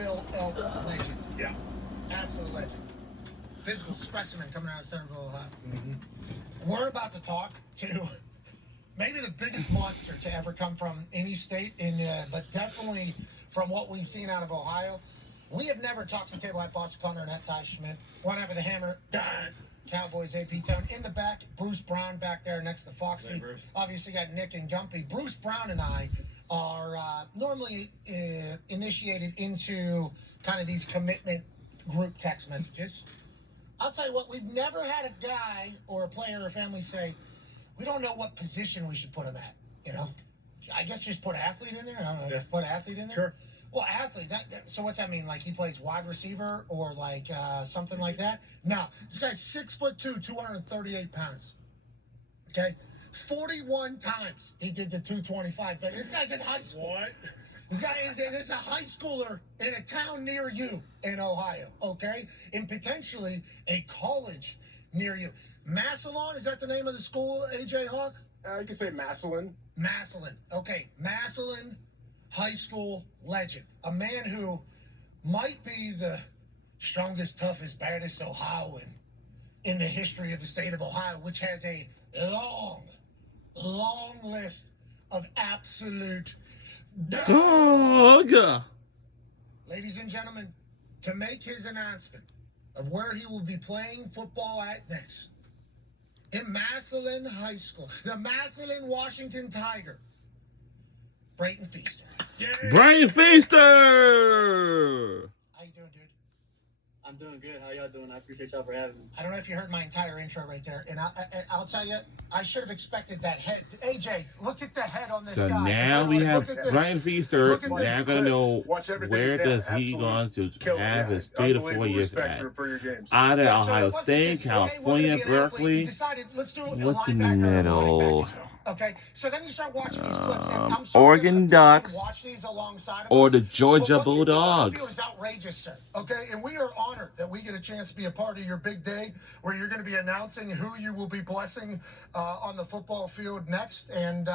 Centerville elk legend. Yeah. Absolute legend. Physical specimen coming out of Centerville, Ohio. We're about to talk to maybe the biggest monster to ever come from any state, but definitely from what we've seen out of Ohio. We have never talked to table at Boston Connor and at Ty Schmidt. One after the hammer, Cowboys AP Town. In the back, Bruce Brown back there next to Foxy. Hey, Bruce. Obviously got Nick and Gumpy. Bruce Brown and I are normally initiated into kind of these commitment group text messages. I'll tell you what, we've never had a guy or a player or family say, we don't know what position we should put him at, you know? I guess just put athlete in there? I don't know, just put athlete in there? Sure. Well, athlete, so what's that mean? Like he plays wide receiver or like something like that? No, this guy's 6'2", 238 pounds. Okay? 41 times he did the 225. This guy's in high school. What? This guy is a high schooler in a town near you in Ohio, okay? And potentially a college near you. Massillon, is that the name of the school, AJ Hawk? You can say Massillon. Massillon. Okay, Massillon high school legend. A man who might be the strongest, toughest, baddest Ohioan in the history of the state of Ohio, which has a long, long list of absolute dog. Ladies and gentlemen, to make his announcement of where he will be playing football at next, in Massillon High School, the Massillon Washington Tiger, Brayton Fiester. Brayton Fiester! How you doing, dude? I'm doing good. How y'all doing? I appreciate y'all for having me. I don't know if you heard my entire intro right there, and I'll tell you, I should have expected that head. AJ, look at the head on this So guy. now we have Brayton Fiester. Now gonna know where does he going to have his 3 to 4 years at? Either Ohio State, California, Berkeley. What's in the middle? Okay, so then you start watching these clips, and I'm Oregon Ducks watch these alongside of or us, the Georgia but what you do on the Bulldogs. field is outrageous, sir. Okay, and we are honored that we get a chance to be a part of your big day, where you're going to be announcing who you will be blessing on the football field next, and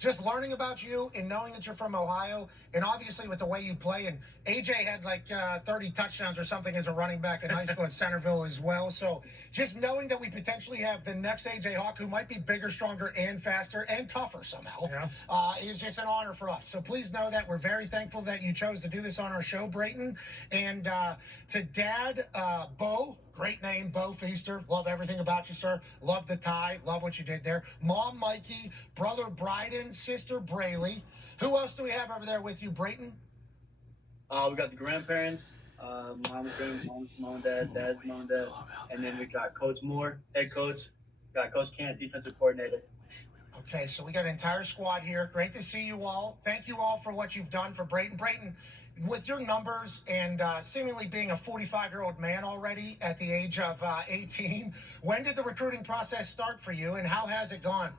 just learning about you and knowing that you're from Ohio, and obviously with the way you play. And AJ had like 30 touchdowns or something as a running back in high school at Centerville as well. So just knowing that we potentially have the next AJ Hawk, who might be bigger, stronger, and faster and tougher somehow, is just an honor for us. So please know that we're very thankful that you chose to do this on our show, Brayton. And to Dad, Bo, great name, Bo Fiester. Love everything about you, sir. Love the tie. Love what you did there. Mom, Mikey. Brother, Brayden. Sister, Braylee. Who else do we have over there with you, Brayton? We got the grandparents, mom's mom and dad, dad's mom and dad, and then we got Coach Moore, head coach. Got Coach Kent, defensive coordinator. Okay, so we got an entire squad here. Great to see you all. Thank you all for what you've done for Brayton. Brayton, with your numbers and seemingly being a 45-year-old man already at the age of 18, when did the recruiting process start for you, and how has it gone?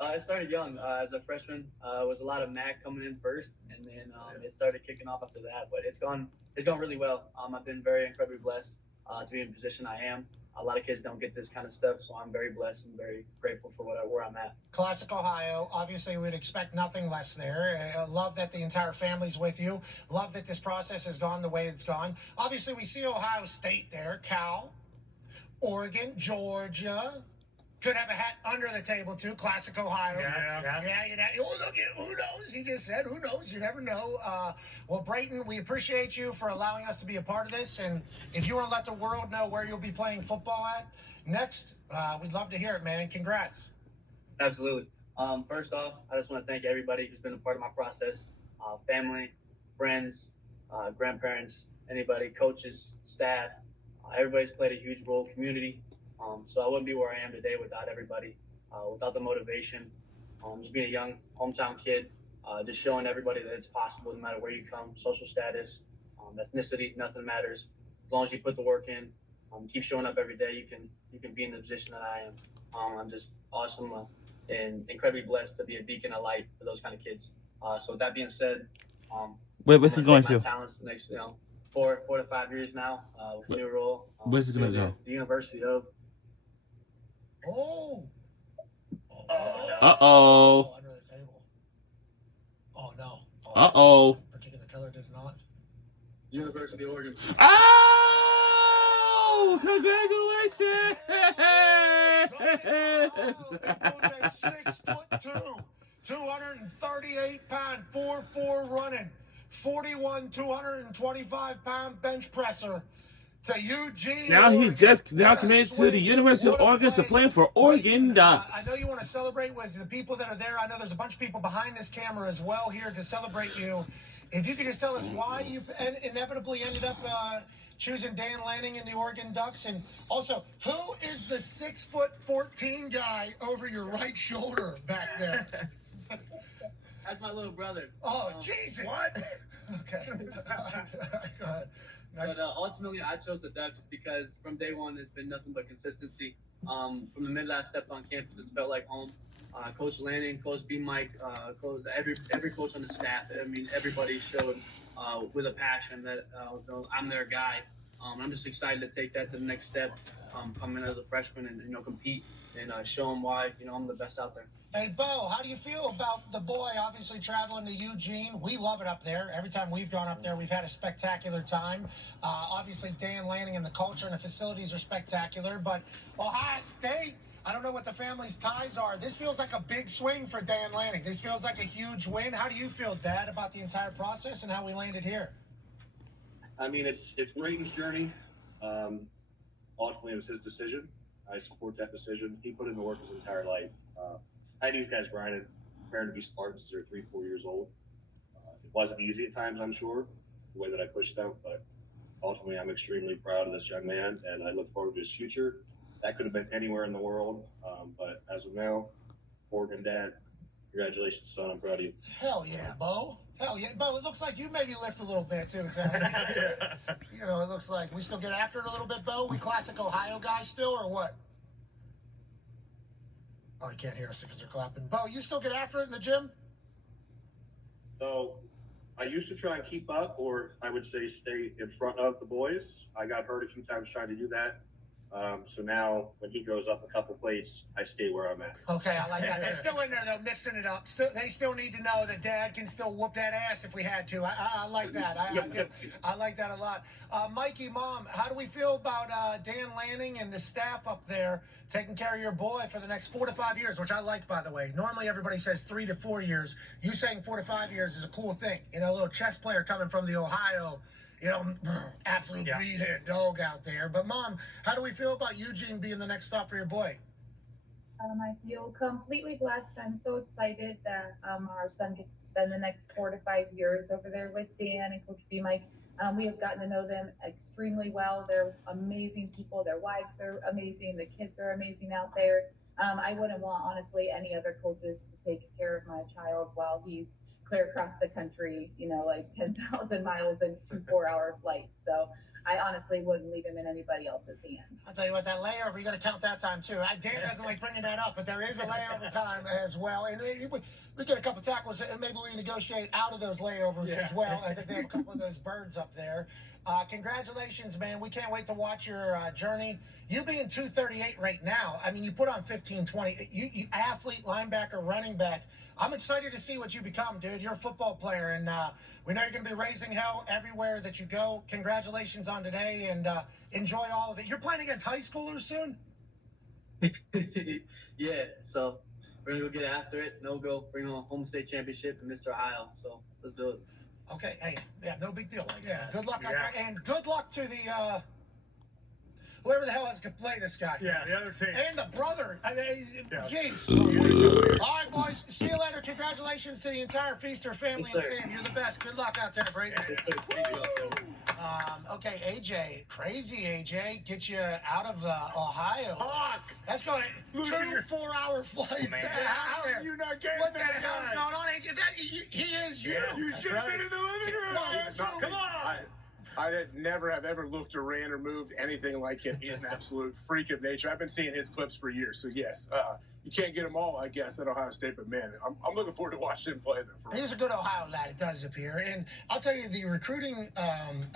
It started young. As a freshman, it was a lot of MAC coming in first, and then it started kicking off after that. But it's gone really well. I've been very incredibly blessed to be in the position I am. A lot of kids don't get this kind of stuff, so I'm very blessed and very grateful for where I'm at. Classic Ohio. Obviously, we'd expect nothing less there. Love that the entire family's with you. Love that this process has gone the way it's gone. Obviously, we see Ohio State there, Cal, Oregon, Georgia. Could have a hat under the table, too. Classic Ohio. Yeah, you know. Oh, look, who knows? He just said, who knows? You never know. Well, Brayton, we appreciate you for allowing us to be a part of this. And if you want to let the world know where you'll be playing football at next, we'd love to hear it, man. Congrats. Absolutely. First off, I just want to thank everybody who's been a part of my process. Family, friends, grandparents, anybody, coaches, staff. Everybody's played a huge role, community. So I wouldn't be where I am today without everybody, without the motivation, just being a young hometown kid, just showing everybody that it's possible no matter where you come, social status, ethnicity, nothing matters. As long as you put the work in, keep showing up every day, you can be in the position that I am. I'm just awesome and incredibly blessed to be a beacon of light for those kind of kids. So with that being said, where's he going to? Talents the next, 4 to 5 years now, with new role. Where's he going to go? The University of. Oh. Uh-oh. Under the table. Oh, no. Uh-oh. Particular color did not. University of Oregon. Oh, congratulations! 6'2", 238-pound, 4'4" running, 41, 225-pound bench presser. To Eugene. Now he just committed to the University of Oregon to play for Oregon Ducks. I know you want to celebrate with the people that are there. I know there's a bunch of people behind this camera as well here to celebrate you. If you could just tell us why you inevitably ended up choosing Dan Lanning in the Oregon Ducks, and also who is the 6'14" guy over your right shoulder back there? That's my little brother. Oh, Jesus! What? Okay. Go ahead. Nice. But ultimately, I chose the Ducks because from day one, it's been nothing but consistency. From the minute I stepped on campus, it's felt like home. Coach Lanning, Coach B. Mike, every coach on the staff. I mean, everybody showed with a passion that I'm their guy. I'm just excited to take that to the next step, come in as a freshman and compete and show them why I'm the best out there. Hey, Bo, how do you feel about the boy obviously traveling to Eugene? We love it up there. Every time we've gone up there, we've had a spectacular time. Obviously, Dan Lanning and the culture and the facilities are spectacular. But Ohio State, I don't know what the family's ties are. This feels like a big swing for Dan Lanning. This feels like a huge win. How do you feel, Dad, about the entire process and how we landed here? I mean, it's Brayton's journey. Ultimately, it was his decision. I support that decision. He put in the work his entire life. I had these guys grinding, preparing to be Spartans since they're 3-4 years old. It wasn't easy at times, I'm sure, the way that I pushed them, but ultimately I'm extremely proud of this young man, and I look forward to his future. That could have been anywhere in the world, but as of now, Oregon Dad, congratulations, son. I'm proud of you. Hell yeah, Bo. Hell yeah. Bo, it looks like you maybe lift a little bit, too. So, it looks like we still get after it a little bit, Bo. We classic Ohio guys still, or what? Oh, you can't hear us because they're clapping. Bo, you still get after it in the gym? So I used to try and keep up, or I would say stay in front of the boys. I got hurt a few times trying to do that. So now when he goes up a couple plates, I stay where I'm at. Okay, I like that. They're still in there, though, mixing it up. They still need to know that Dad can still whoop that ass if we had to. I like that. I like that a lot. Mikey, Mom, how do we feel about Dan Lanning and the staff up there taking care of your boy for the next 4 to 5 years, which I like, by the way. Normally everybody says 3 to 4 years. You saying 4 to 5 years is a cool thing. A little chess player coming from the Ohio absolute meathead dog out there. But, Mom, how do we feel about Eugene being the next stop for your boy? I feel completely blessed. I'm so excited that our son gets to spend the next 4 to 5 years over there with Dan and Coach B. Mike. We have gotten to know them extremely well. They're amazing people. Their wives are amazing. The kids are amazing out there. I wouldn't want, honestly, any other coaches to take care of my child while he's clear across the country, like 10,000 miles in 2 4-hour flights. So I honestly wouldn't leave him in anybody else's hands. I'll tell you what, that layover, you got to count that time too. Dan doesn't like bringing that up, but there is a layover time as well. And we get a couple tackles, and maybe we negotiate out of those layovers as well. I think they have a couple of those birds up there. Congratulations, man. We can't wait to watch your journey. You being 238 right now, I mean, you put on 15-20. You athlete, linebacker, running back. I'm excited to see what you become, dude. You're a football player, and we know you're going to be raising hell everywhere that you go. Congratulations on today, and enjoy all of it. You're playing against high schoolers soon? Yeah, so we're going to go get after it. Go bring home home state championship in Mr. Ohio. So let's do it. Okay, hey, yeah, no big deal. Yeah, good luck. Yeah. And good luck to the whoever the hell has to play this guy. Yeah, the other team. And the brother. I mean, jeez. All right, boys. See you later. Congratulations to the entire Fiester family and team. You're the best. Good luck out there, Brayton. Okay, AJ. Crazy AJ. Get you out of Ohio. Fuck. That's going 2 4-hour flights. Man, how are you not getting what the hell is going on, AJ? He is you. You should have been in the living room. Come on. I never have ever looked or ran or moved anything like him. He's an absolute freak of nature. I've been seeing his clips for years. So, yes, you can't get them all, I guess, at Ohio State. But, man, I'm looking forward to watching him play them. He's a good Ohio lad, it does appear. And I'll tell you, the recruiting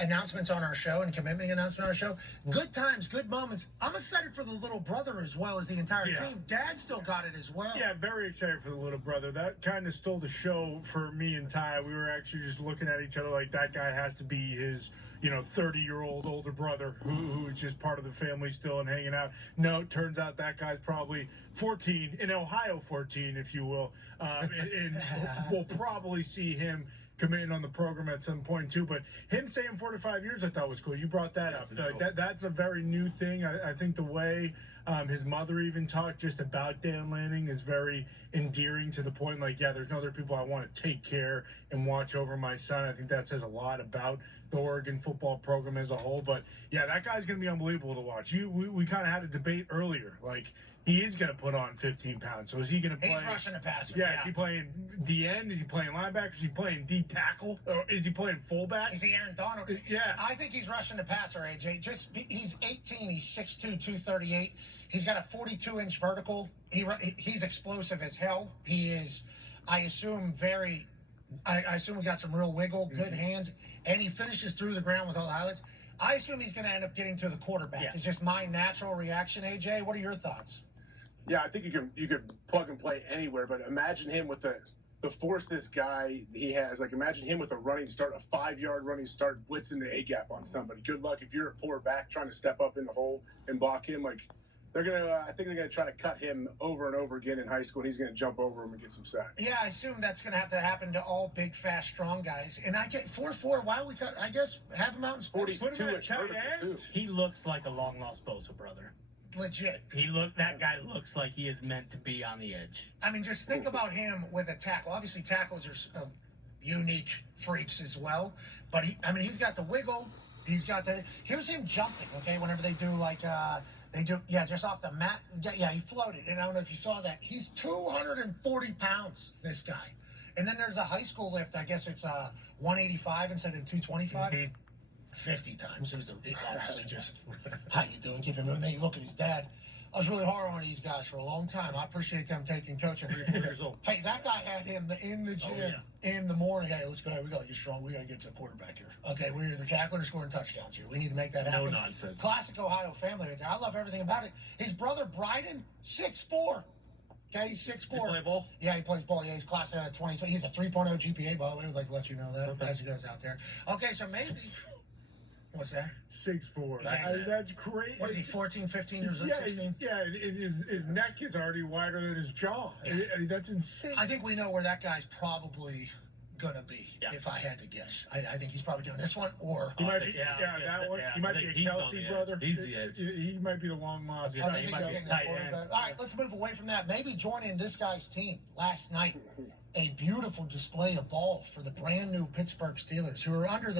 announcements on our show and commitment announcement on our show, good times, good moments. I'm excited for the little brother as well as the entire team. Dad still got it as well. Yeah, very excited for the little brother. That kind of stole the show for me and Ty. We were actually just looking at each other like that guy has to be his 30-year-old older brother who is just part of the family still and hanging out. No, it turns out that guy's probably 14, in Ohio 14, if you will. And we'll probably see him come in on the program at some point too. But him saying 4 to 5 years, I thought was cool. You brought that up. That's a very new thing. I think the way his mother even talked just about Dan Lanning is very endearing, to the point like, yeah, there's other people I want to take care and watch over my son. I think that says a lot about the Oregon football program as a whole. But yeah, that guy's going to be unbelievable to watch. We kind of had a debate earlier. Like, he is going to put on 15 pounds. So is he going to play? He's rushing the passer. Yeah, is he playing D end? Is he playing linebacker? Is he playing D tackle? Or is he playing fullback? Is he Aaron Donald? Yeah. I think he's rushing the passer, AJ. He's 18. He's 6'2", 238. He's got a 42-inch vertical. He's explosive as hell. He is, I assume we got some real wiggle, good hands, and he finishes through the ground with all the highlights. I assume he's going to end up getting to the quarterback. Yeah. It's just my natural reaction, AJ. What are your thoughts? Yeah, I think you could plug and play anywhere, but imagine him with the force this guy he has. Like, imagine him with a running start, a 5-yard running start, blitzing the A-gap on somebody. Good luck if you're a poor back trying to step up in the hole and block him. Like, I think they're gonna try to cut him over and over again in high school, and he's gonna jump over him and get some sacks. Yeah, I assume that's gonna have to happen to all big, fast, strong guys. And I get 4'4". Why don't we cut? I guess have him out in space. 42-inch vertical. He looks like a long lost Bosa brother. Legit. That guy looks like he is meant to be on the edge. I mean, just think about him with a tackle. Obviously, tackles are unique freaks as well. But he's got the wiggle. He's got here's him jumping. Okay, whenever they do just off the mat. Yeah, he floated. And I don't know if you saw that. He's 240 pounds, this guy. And then there's a high school lift. I guess it's 185 instead of 225. Mm-hmm. 50 times. It was obviously just, how you doing? Keep him moving. Then you look at his dad. I was really hard on these guys for a long time. I appreciate them taking coaching. 3 years old. Hey, that guy had him in the gym in the morning. Hey, let's go. We got to get strong. We got to get to a quarterback here. Okay, we're either tackling or scoring touchdowns here. We need to make that happen. No nonsense. Classic Ohio family right there. I love everything about it. His brother, Brayton, 6'4". Okay, he's 6'4". Does he play ball? Yeah, he plays ball. Yeah, he's class 2020. He's a 3.0 GPA, by the way. I'd like to let you know that, as you guys out there. Okay, so maybe... What's that? 6'4". Yeah. That's great. What is he, 14, 15 years old, 16? Yeah, and his neck is already wider than his jaw. Yeah. That's insane. I think we know where that guy's probably going to be, if I had to guess. I think he's probably doing this one, or... He might be, that one. He might be a Kelsey brother. He's the edge. He might be the long lost. He might be a tight end. All right, let's move away from that. Maybe joining this guy's team last night. A beautiful display of ball for the brand new Pittsburgh Steelers, who are under the